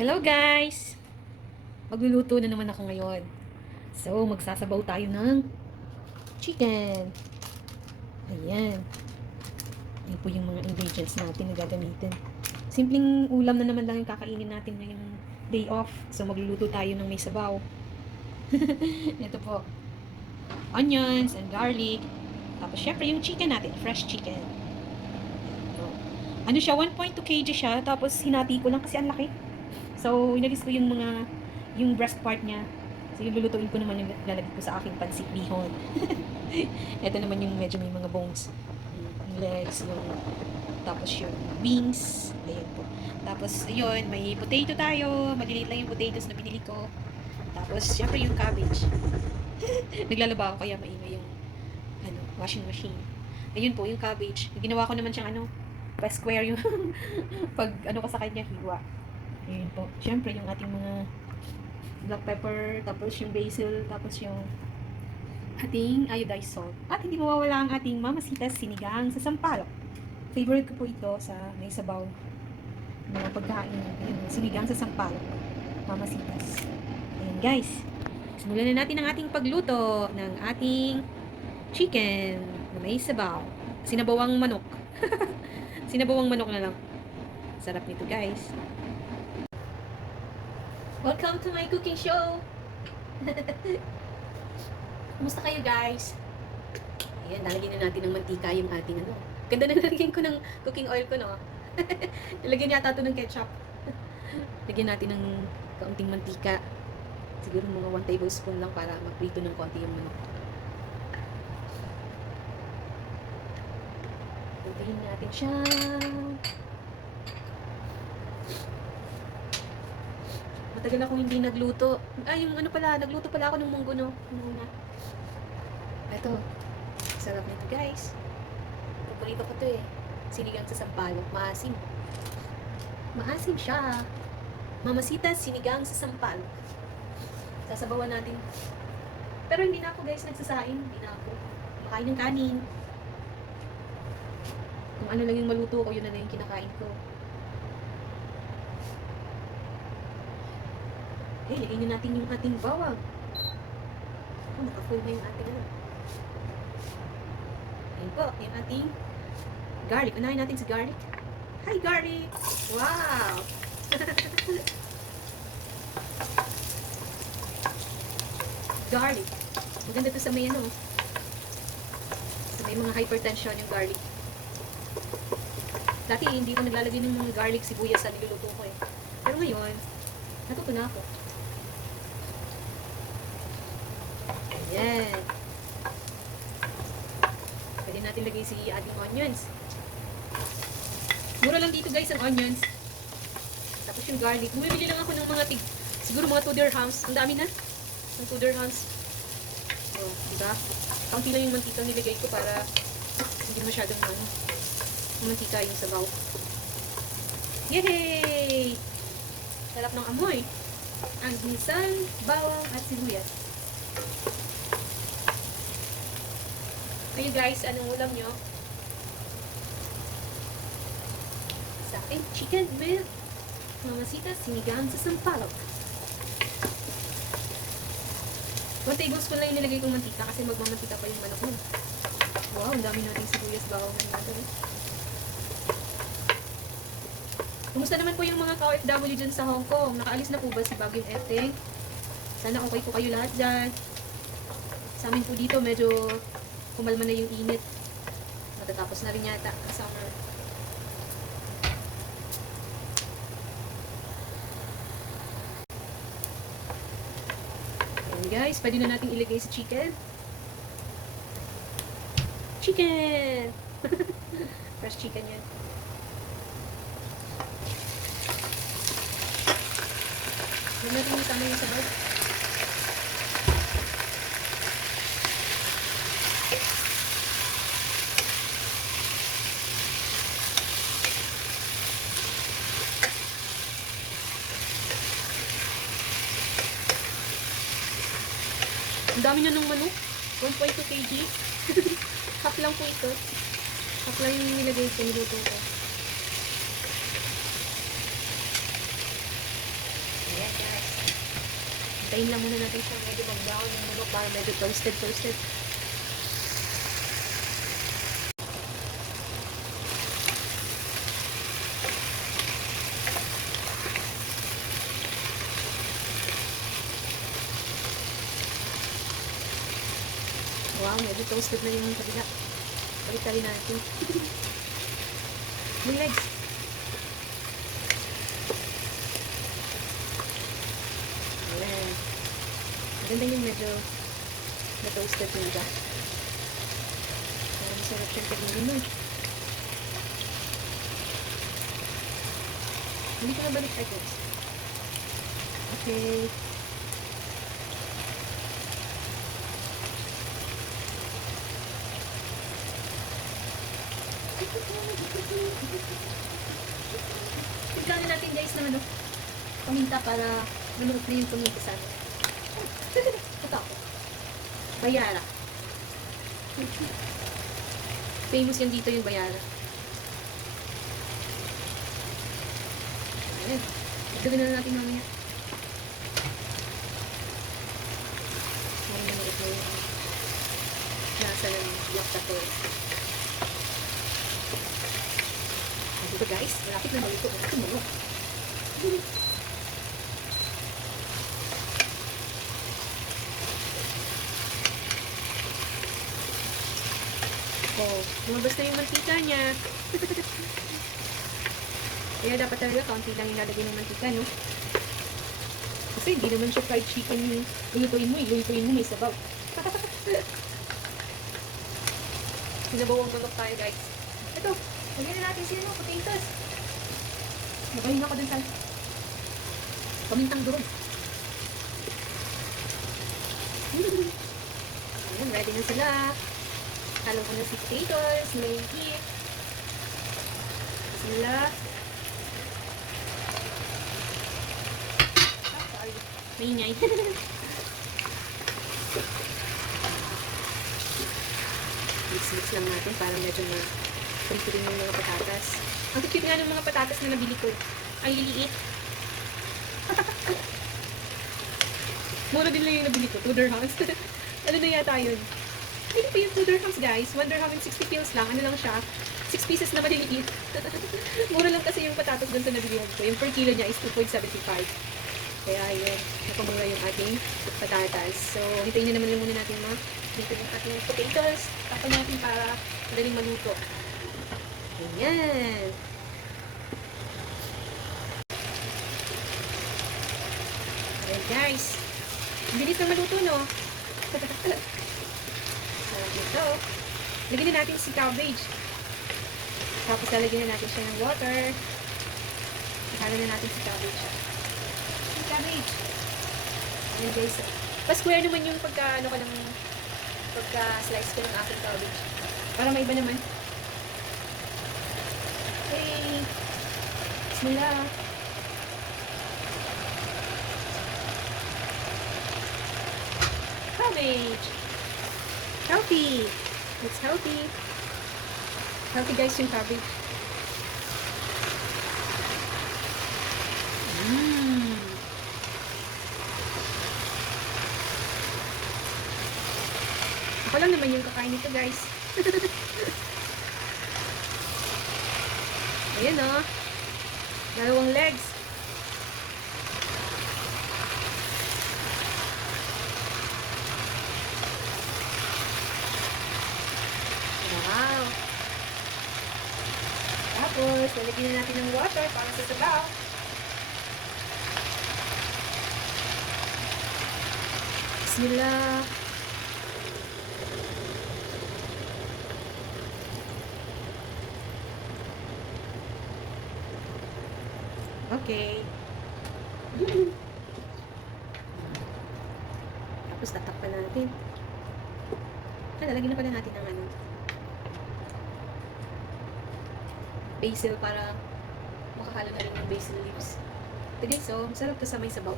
Hello guys! Magluluto na naman ako ngayon. So, magsasabaw tayo ng chicken. Ayan. Ayan po yung mga ingredients natin na gagamitin. Simpleng ulam na naman lang yung kakainin natin ngayong day off. So, magluluto tayo ng may sabaw. Ito po. Onions and garlic. Tapos, syempre yung chicken natin. Fresh chicken. Ito. Ano siya? 1.2 kg siya. Tapos, hinati ko lang kasi ang laki. So, inalis ko yung breast part niya. So, yung lulutuin ko naman yung lalagay ko sa aking pancit bihon. Ito naman yung medyo may mga bones. Yung legs, tapos yung wings. Ayan po. Tapos, ayun, may potato tayo. Maliliit lang yung potatoes na binili ko. Tapos, syempre yung cabbage. Naglalaba ako kaya maingay yung washing machine. Ayun po, yung cabbage. Ginawa ko naman siyang pa-square yung pag ko sa kanya, hiwa. Ayan po. Siyempre, yung ating mga black pepper, tapos yung basil, tapos yung ating iodized salt. At hindi mawawala ang ating mamasitas sinigang sa sampalok. Favorite ko po ito sa may sabaw mga pagkain. Ayan, sinigang sa sampalok. Mamasitas. Ayan guys. Simulan na natin ang ating pagluto ng ating chicken na may sabaw. Sinabawang manok. Sinabawang manok na lang. Sarap nito guys. Welcome to my cooking show! Kumusta kayo guys? Ayan, lalagyan na natin ng mantika yung ating Ganda na nalagyan ko ng cooking oil ko, no? Nalagyan yata ito ng ketchup. Lagyan natin ng kaunting mantika. Siguro mga 1 tablespoon lang para magprito ng konti yung manok. Puntahin natin siya. Matagal akong hindi nagluto. Nagluto pala ako ng munggo, no? Muna. Ito. Sarap nito, guys. Paborito ko to eh. Sinigang sa sampalok. Maasim. Maasim siya. Mamasitas, sinigang sa sampalok. Sasabawan natin. Pero hindi na ako, guys, nagsasain. Hindi na ako. Makain ng kanin. Kung ano lang yung maluto ko, yun na yung kinakain ko. Okay, lagay na natin yung ating bawang. Naka-full na yung ating Ayan po, yung ating garlic. Unahin natin si garlic. Hi, garlic! Wow! Garlic. Maganda to sa may sa may mga hypertension yung garlic. Dati hindi ko naglalagay ng mga garlic, sibuyas sa niluluto ko eh. Pero ngayon, natuto na ako. Ayan. Pwede natin lagay si ating onions. Mura lang dito guys ang onions. Tapos yung garlic. Bumibili lang ako ng mga siguro mga 2 dirhams. Ang dami na. Ng 2 dirhams. So, diba? Kaunti lang yung mantika nilagay ko para hindi masyadong mantika yung sabaw. Yay! Sarap ng amoy. Ang ginsan, bawang at sibuyas. Kayo guys, anong ulam nyo? Sa akin, chicken with mamasitas, sinigang sa sampalok. 1 tablespoon lang yung nilagay kong mantika kasi magmamantika pa yung manok mo. Wow, ang dami nating sibuyas, bawang na natin. Kumusta naman po yung mga ka-OFW dyan sa Hong Kong? Nakaalis na po ba si Baguio Eteng? Sana okay po kayo lahat dyan. Sa amin po dito, medyo kumalma na yung init. Matatapos na rin yata ang summer. Ayan guys, pwede na natin ilagay sa chicken. Chicken! Fresh chicken yan. Huwag natin isama yung sabaw. Ang dami na ng manok. 1.2 kg. Half lang po ito. Half lang yung nilagay ko, niluto ko. Tayin lang muna natin siya medyo mag-brown yung manok para medyo toasted. Wow, medyo toasted na yung kabila. Balik-tali natin. Yung legs. Ayan. Maganda yung medyo na-toasted na siya. Masarap siyang kainin nun. Hindi ko na balik guys. Okay. Tignan natin guys ng ano, paminta para maluot na yung paminta sa atin. Ito ako. Bayara. Famous yan dito yung bayara. Ayan. Gawin na natin mamaya. Mamaya maluot na yung nasa ng black pepper. Dito guys, malapit na maluto. Malapit na maluto. Oh, lumabas na yung mantika niya. Kaya dapat talaga kaunti lang yung lalagay ng mantika, no? Kasi hindi naman siya fried chicken yung ilutuin mo may sabaw. Sinabawang manok tayo guys. Ito, lagyan na natin sila ng potatoes. Magaling ako dun sa pamintang durog. Ayan, ready na sila. Halo ko na si potatoes, may beef. Sila. May ingay. Mix lang natin para medyo ma-free yung mga patatas. Ang cute nga ng mga patatas na nabili ko. Ay, liliit. Mura din lang yung nabili ko. 2 dirhams. Ano na yata yun? Hindi pa yung 2 dirhams guys. 1 dirham and 60 pills lang. Ano lang siya? 6 pieces na maliliit. Mura lang kasi yung patatas dun sa nabilihan ko. Yung per kilo niya is 2.75. Kaya yun. Nakamura yung ating patatas. So, hintayin na naman muna natin dito yung ating potatoes. Tapos natin para madaling maluto. Ayan. Ayan guys. Ang bilis na maluto, no? So, ito. Lagyan na natin si cabbage. Tapos lalagyan na natin siya ng water. Ikala na natin si cabbage. Si cabbage. Ayan guys. Pa-square naman yung pagka-slice ko ng aking cabbage. Para may iba naman. Okay. Bismillah. Cabbage. Healthy. It's healthy. Healthy guys yung cabbage. Ako lang naman yung kakain nito guys. Ayan o. Dalawang legs. Wow. Tapos, lalagyan na natin ng water para sa sabaw. Bismillah. Okay. Tapos tatakpan natin. Lalagyan na pala natin ng basil para makahalo na rin yung basil leaves. Ito guys, so, masarap to sa may sabaw.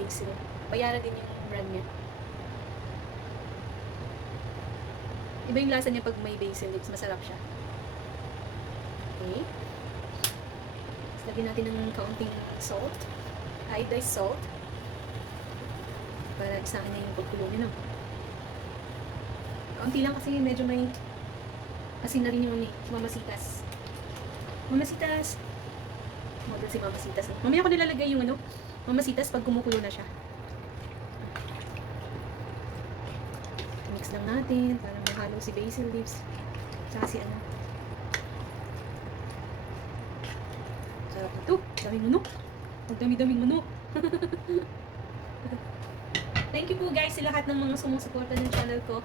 Basil. Bayaran din yung brand niya. Iba yung lasa niya pag may basil leaves. Masarap siya. Okay. Lagyan natin ng kaunting salt. Iodized salt. Para isahan niya yung pagkulo niya, no? Kaunti lang kasi medyo may asin na rin yung mamasitas. Mamasitas. Model si mamasitas. Mamaya ko nilalagay yung mamasitas pag kumukulo na siya. Mix lang natin para mahalo si basil leaves. Tsaka si sarap ito. Daming manok. Ang dami-daming manok. Thank you po guys sa lahat ng mga sumusuporta ng channel ko.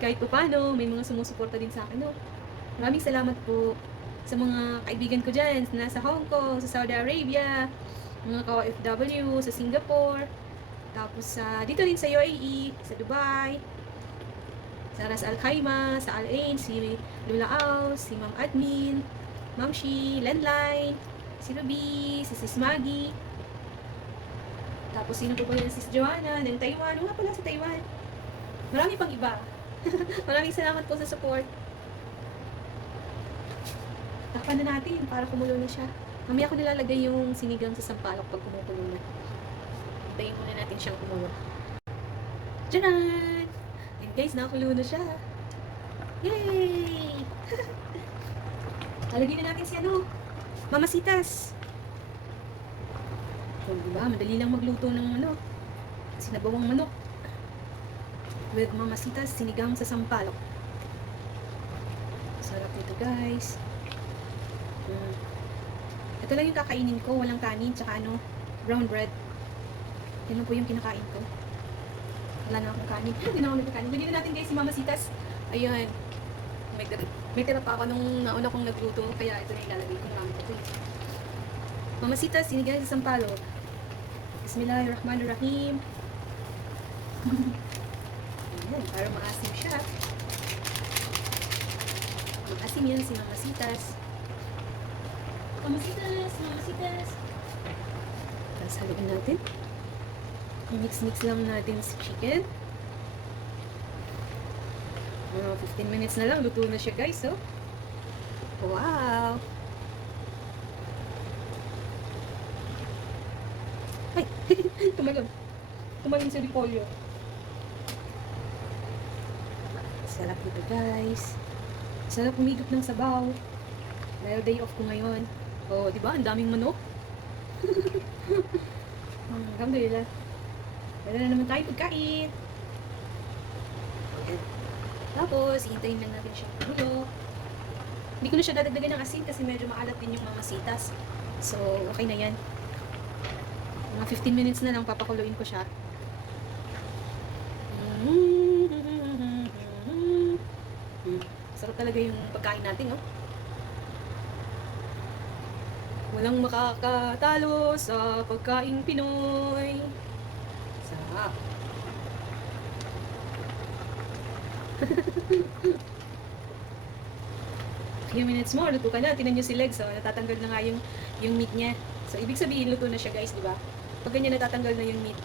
Kahit pa paano, may mga sumusuporta din sa akin, no? Maraming salamat po sa mga kaibigan ko dyan, nasa Hong Kong, sa Saudi Arabia, mga ka-OFW, sa Singapore, tapos dito rin sa UAE, sa Dubai, sa Ras Al Khaimah, sa Al Ain, si Lula Au, si Ma'am Admin, Ma'am Shi, Landline, si Ruby, si Sis Maggie, tapos sino po ba yan? Sis Joanna, ng Taiwan, nga pala sa Taiwan. Marami pang iba. Maraming salamat po sa support. Takpan na natin para kumulo na siya. Mamaya ko nilalagay yung sinigang sa sampalok pag kumukulo na. Hintayin muna natin siyang kumulo. Tcharan! And guys, nakakulo na siya. Yay! Lalagyan na natin si mamasitas. So, diba? Madali lang magluto ng sinabawang manok. With mamasitas, sinigang sa sampalok. Sarap nito guys. Ito lang yung kakainin ko, walang kanin, tsaka brown bread. Yan lang po yung kinakain ko. Wala na akong kanin. Hindi na ako nagkakanin. Lagyan na natin guys si mamasitas. Ayun. May tira pa ako nung nauna kong nagluto, kaya ito na ilalagay ko namin ito. Mamasitas, sinigang sa sampalok. Bismillahirrahmanirrahim. Ayan, para maasim siya. Maasim yan si mamasitas. Mamasitas, mamasitas. Tapos haluin natin. Mix-mix lang natin si chicken. 15 minutes na lang, luto na siya guys, oh. Wow! Ay! Tumalon. Tumalon sa repolyo. Sarap ito guys. Sarap humigop ng sabaw. Dahil day off ko ngayon. Oh, di ba? Ang daming manok. Alhamdulillah. Wala na naman tayo pagkain. Okay. Tapos, hintayin lang natin siyang kumulo. Hindi ko na siya dadagdagan ng asin kasi medyo maalat din yung mamasitas. So, okay na yan. Mga 15 minutes na lang papakuluin ko siya. Sarap talaga yung pagkain natin, no? Walang makakatalo sa pagkain Pinoy. Sarap. Few minutes more, luto ka na. Tinan nyo si Legs, so natatanggal na nga yung meat niya. So, ibig sabihin, luto na siya guys, di ba? Pag ganyan natatanggal na yung meat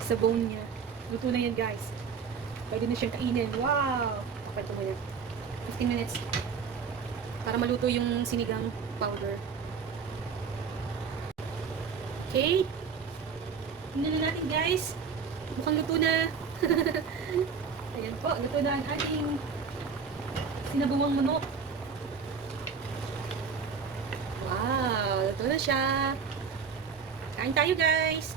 sa bone niya. Luto na yan guys. Pwede na siyang kainin. Wow! Okay, ito muna. 15 minutes. Para maluto yung sinigang powder. Okay. Tingnan na natin guys. Mukhang luto na. Ayan po, luto na ang ating sinabawang manok. Wow, luto na siya. Kain tayo guys.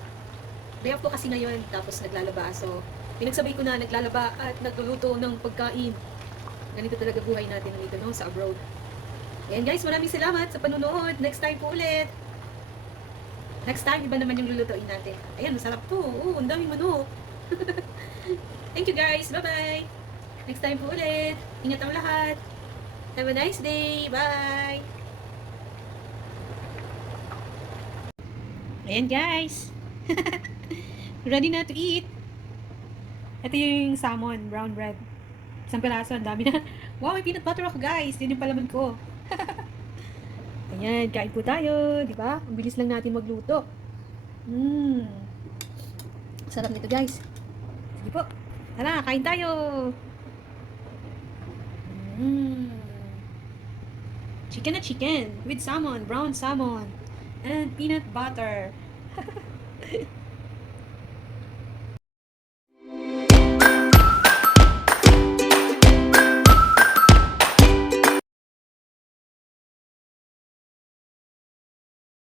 Day off ko kasi ngayon, tapos naglalaba. So, pinagsabay ko na naglalaba at nagluluto ng pagkain. Ganito talaga buhay natin dito, no? Sa abroad. Ayan guys, maraming salamat sa panunood. Next time po ulit. Next time, iba naman yung lulutuin natin. Ayan, masarap to. Oo, ang daming manok. Thank you guys. Bye-bye. Next time po ulit. Ingat ang lahat. Have a nice day. Bye. Ayan guys. Ready na to eat. Ito yung salmon, brown bread. Isang piraso, ang dami na. Wow, may peanut butter ako guys. Yan yung palaman ko. Ayan, kain po tayo. Diba? Ang bilis lang natin magluto. Sarap nito guys. Sige po. Tara, kain tayo. Chicken na chicken with salmon, brown salmon, and peanut butter.